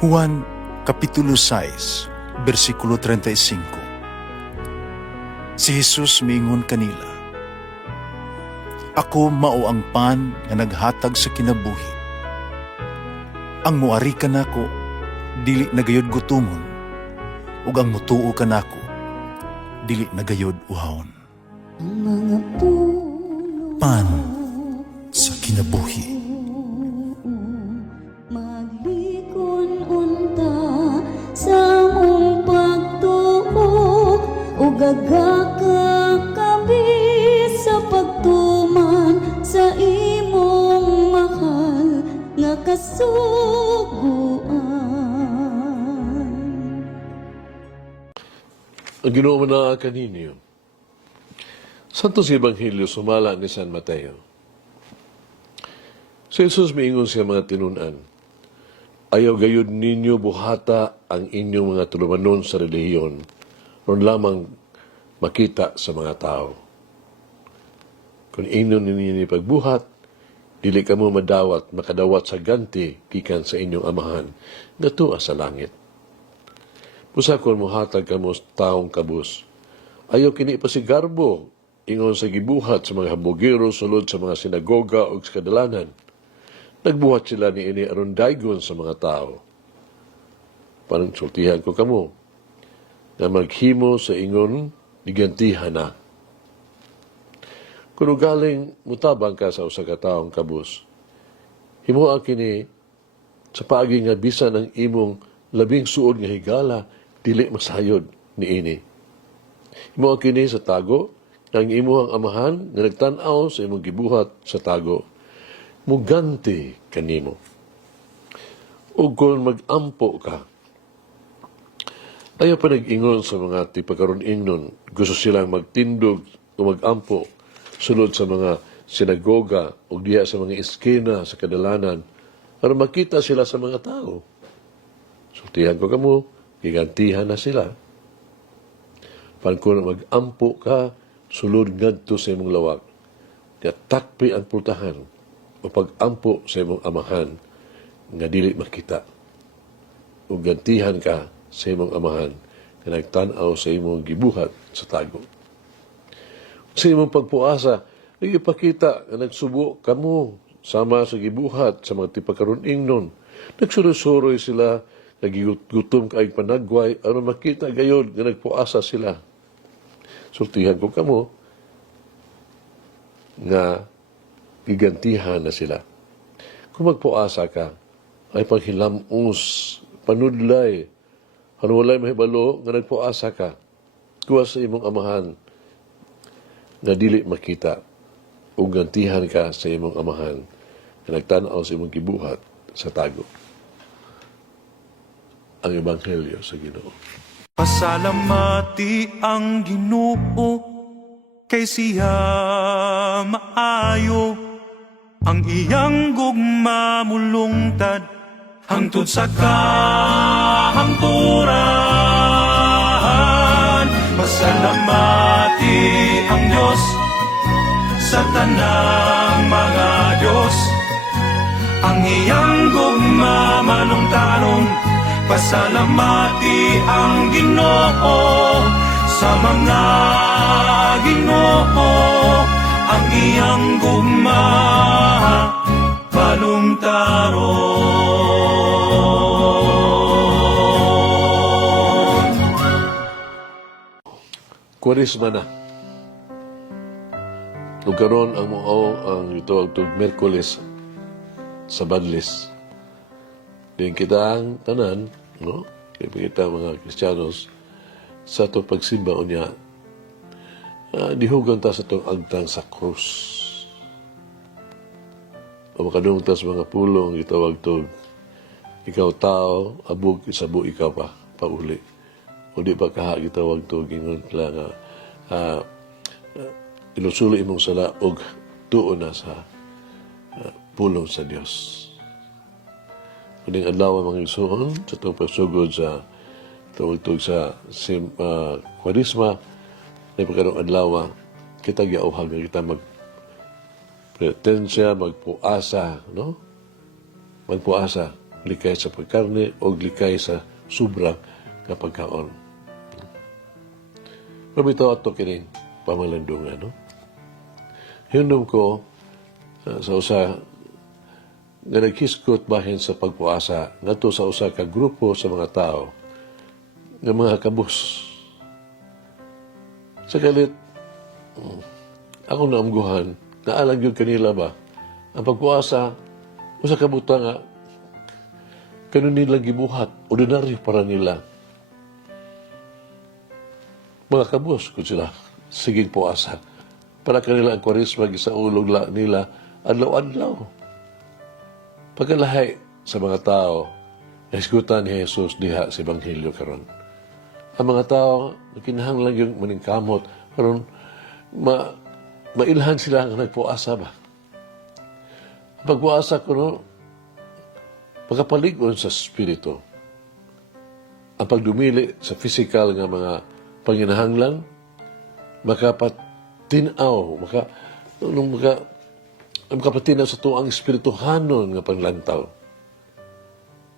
Juan Kapitulo 6, versikulo 35. Si Jesus miingon kanila, "Ako mao ang pan nga naghatag sa kinabuhi. Ang muari kanako dili nagayod gutomon, ug ang mutuo kanako dili nagayod uhawon." Pan sa kinabuhi. Maglikon unta sa mong pagtuo ug gagakabi sa pagtuman sa imong mahal nga kasuguan. Ang Ginoo na kaninyo. Santo sa Ebanghelyo sumala ni San Mateo. Si Jesus miingon siya mga tinunan, ayaw gayud ninyo buhata ang inyong mga tulumanon sa relihiyon, ron lamang makita sa mga tao. Kung inyo ninyo pagbuhat, dili kamo makadawat sa ganti gikan sa inyong amahan, nga tuwa sa langit. Pusa kon muhatag kamo sa taong kabus, ayaw kini pa si garbo, ingon sa gibuhat sa mga habogero sulod sa mga sinagoga o sa kadalanan. Nagbuhat sila ni ini aron daygon sa mga tao. Parang sultihan ko kamo, na maghimo sa ingon, nigantihan na. Kung galing mutabang ka sa usa ka taong kabus, himuha kini sa paagi nga bisan ang imong labing suod nga higala, dili masayod ni ini. Himuha kini sa tago, ang imuhang amahan nga nagtan-aw sa imong gibuhat sa tago, muganti kanimo. O kung mag-ampo ka, ayaw pa nag-ingon sa mga tipakaroon ingnon, gusto silang magtindog o mag-ampo sulod sa mga sinagoga o diya sa mga iskena sa kadalanan para makita sila sa mga tao. Sultihan ko kamo, gigantihan na sila. Pan kung mag-ampo ka, sulod ngadto sa imong lawak, nga takpi ang pultahan o pag-ampo sa imong amahan nga dili makita. O gantihan ka sa imong amahan nga nagtan-aw sa imong gibuhat sa tago. Sa imong pagpuasa, ipakita nga nagsubo kamo sama sa gibuhat sa mga tipakaroon ingnon. Nagsuroy-suroy sila, nagigutom kaayong panagway, aron makita gayod nga nagpuasa sila. Sultihan ko kamo nga gigantihan na sila. Kung magpuasa ka, ay panghilamos, panudlay, walay mahibalo nga nagpuasa ka, kuha sa imong amahan nga dili makita, o gantihan ka sa imong amahan nga nagtanaw sa imong gibuhat sa tago. Ang Ebanghelyo sa Ginoo. Pasalamati ang Ginoo kay siya maayo, ang iyang gugma mulungtad hangtod sa kahangturan. Pasalamati ang Diyos sa tanang mga Diyos, ang iyang gugma malungtaron. Pasalamati ang Ginoo sa mga Ginoo, ang iyang gugma balungtaron. Kwaresma na. Lugaron ang itawag itong Merkules sa Badlis. Din kita ang tanan, no? Kaya kita mga Kristiyanos sa itong pagsimba o niya, dihugan ta sa itong agtang sa krus. O makadung ta sa mga pulong, itawag itong ikaw tao, abog, isabu, ikaw pa, pauli. O di ba kaha, itawag itong ingon lang, ilusulo imong sala og tuon na sa pulong sa Dios. Kuning adlaw mga igsoon sa itong pagsugod sa tawagtog sa Kwaresma na pagkarong adlaw kita giauhag nga kita magpretensya, magpuasa, no? Magpuasa likay sa pagkarne o likay sa sobrang nga pagkaon. Pabitaw ato kining pamalandungan, no? Hinumdum ko sa usa nga naghiskot bahin sa pagpuasa ngadto sa usa ka grupo sa mga tao nga mga kabus. Sa galit, ako naamguhan, naalang yun kanila ba, ang pagpuasa, usa ka buta nga, kanon nilang gibuhat, ordinaryo para nila. Mga kabus, kung sila, siging puasa. Para kanila ang kwarisma, gisaulog nila, adlaw-adlaw. Pagkalahay sa mga tao, naisgutan ni Jesus diha sa Ebanghelyo karon. Ang mga tao, kinahanglan yung maningkamot, karon mailhan sila ang nagpuasa ba. Ang pagpuasa ko, no, pagkapaligon sa spirito. Ang pagdumili sa physical nga mga panginahanglan, makapatinaw, makapatinaw sa tuang espirituhanon nga panglantaw.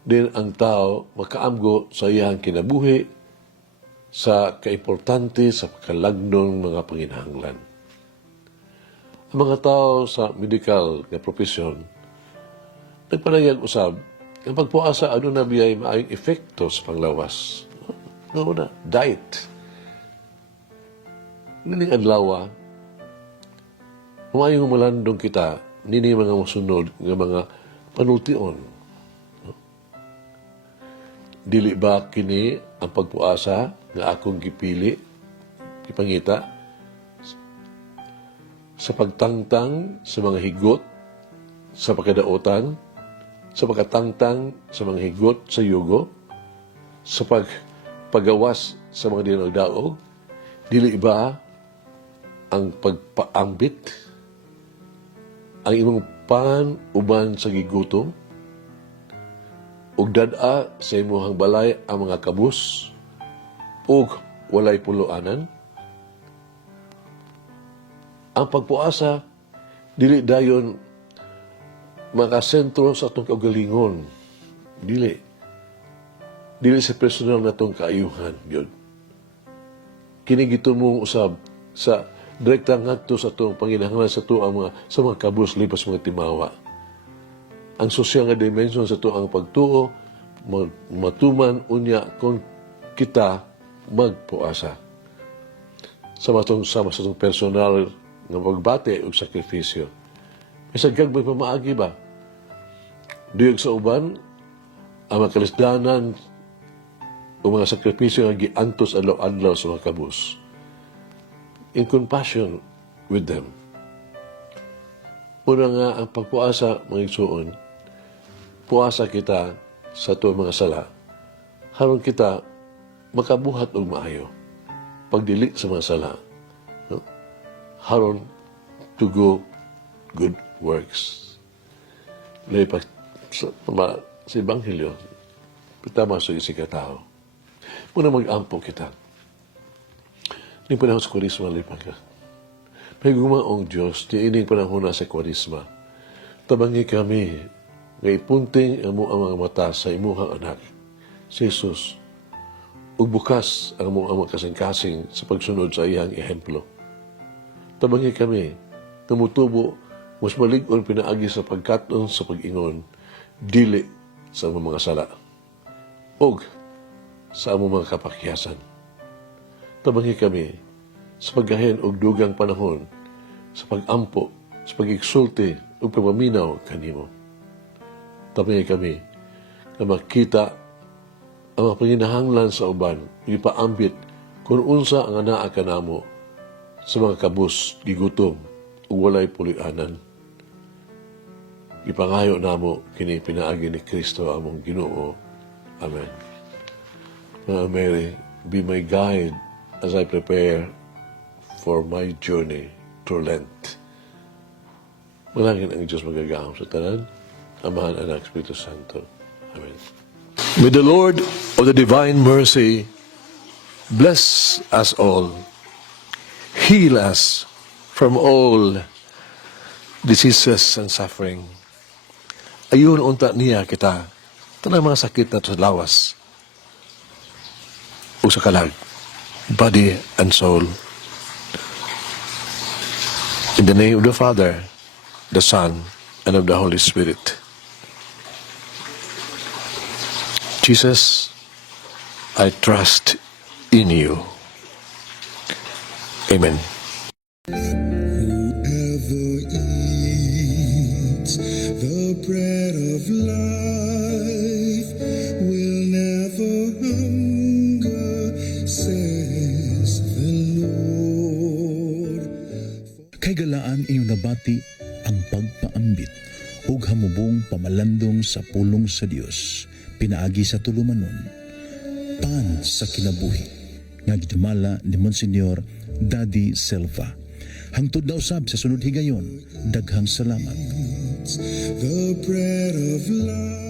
Din ang tao makaamgo sa iyang kinabuhi sa kaimportante sa kalagnon mga panginahanglan. Ang mga tao sa medical nga profesyon nagpanayag usab ang pagpuasa ano na biyay maayong epekto sa panglawas. Una, diet. Nining adlaw, maayong malandong kita nini mga musunod nga mga panultion. Dili ba kini ang pagpuasa nga akong gipili, gipangita, sa pagtangtang sa mga higot, sa pagkadaotan, sa pagkatangtang sa mga higot sa yugo, sa paggawas sa mga dinagdaog, dili ba ang pagpaambit, ang imong pan uban sa gigutom, ug dad-a sa imuhang balay ang mga kabus, ug walay puluanan. Ang pagpuasa, dili dayon makasentro sa atong kaugalingon. Dili. Dili sa personal na itong kaayuhan. Yun. Kinigito mong usab sa direktang ngadto sa itong panginahanglan sa ito sa mga kabus lipas mga timawa. Ang sosyal nga dimension sa ito ang pagtuo, matuman unya kung kita magpuasa. Sama sa itong personal nga pagbate o sakripisyo. May sagkag may pamaagi ba? Duyog sa uban, ang mga kalisdanan o mga sakripisyo nga giantos adlaw-adlaw sa mga kabus. In compassion with them. Una nga ang pagpuasa, mga igsuon, puasa kita sa ito mga sala, haron kita makabuhat og maayo. Pagdili sa mga sala, no? Haron to go good works. Lay sa Ebanghelyo, pitama sa isi ka tao. Muna mag-ampo kita. Ini panahon sa Kwarisma, lipan ka. May gumaong Diyos, di ining panahon na sa Kwarisma. Tabangi kami, nga ipunting ang mga mata sa imuhang anak, si Jesus, ug bukas ang mga kasing-kasing sa pagsunod sa iyang ehemplo. Tabangi kami, tumutubo, mas malig-on pinaagi sa pagkaton sa pag-ingon, dili sa mga sala, og sa among mga kapakyasan. Tabangi kami sa paggahin og dugang panahon, sa pag-ampo, sa pag-igsulti, ug pagmaminaw kanimo. Tabangi kami na makita ang mga panginahanglan sa uban, ipaambit kung unsa ang anaa kanamo sa mga kabus, gigutom, ug walay pulianan. Ipangayo namo kini pinaagi ni Kristo among Ginoo. Amen. Mama Mary, be my guide as I prepare for my journey through Lent. Malangin ang Diyos magagahom sa tanan, Amahan, Anak, Espiritu Santo. Amen. May the Lord of the divine mercy bless us all, heal us from all diseases and suffering. Ayun unta niya kita tanang mga sakit na sa lawas o sa kalag, body and soul. In the name of the Father, the Son, and of the Holy Spirit. Jesus, I trust in you. Amen. Whoever eats the bread of life will never hunger, says the Lord. Kay galaan inyong nabati ang pagpaambit ug hamubong pamalandong sa pulong sa Dios pinaagi sa tulumanon pan sa kinabuhi nga gidumala ni Monsignor Daddy Silva. Hangtod na usab sa sunod higayon, daghang salamat. The bread of life.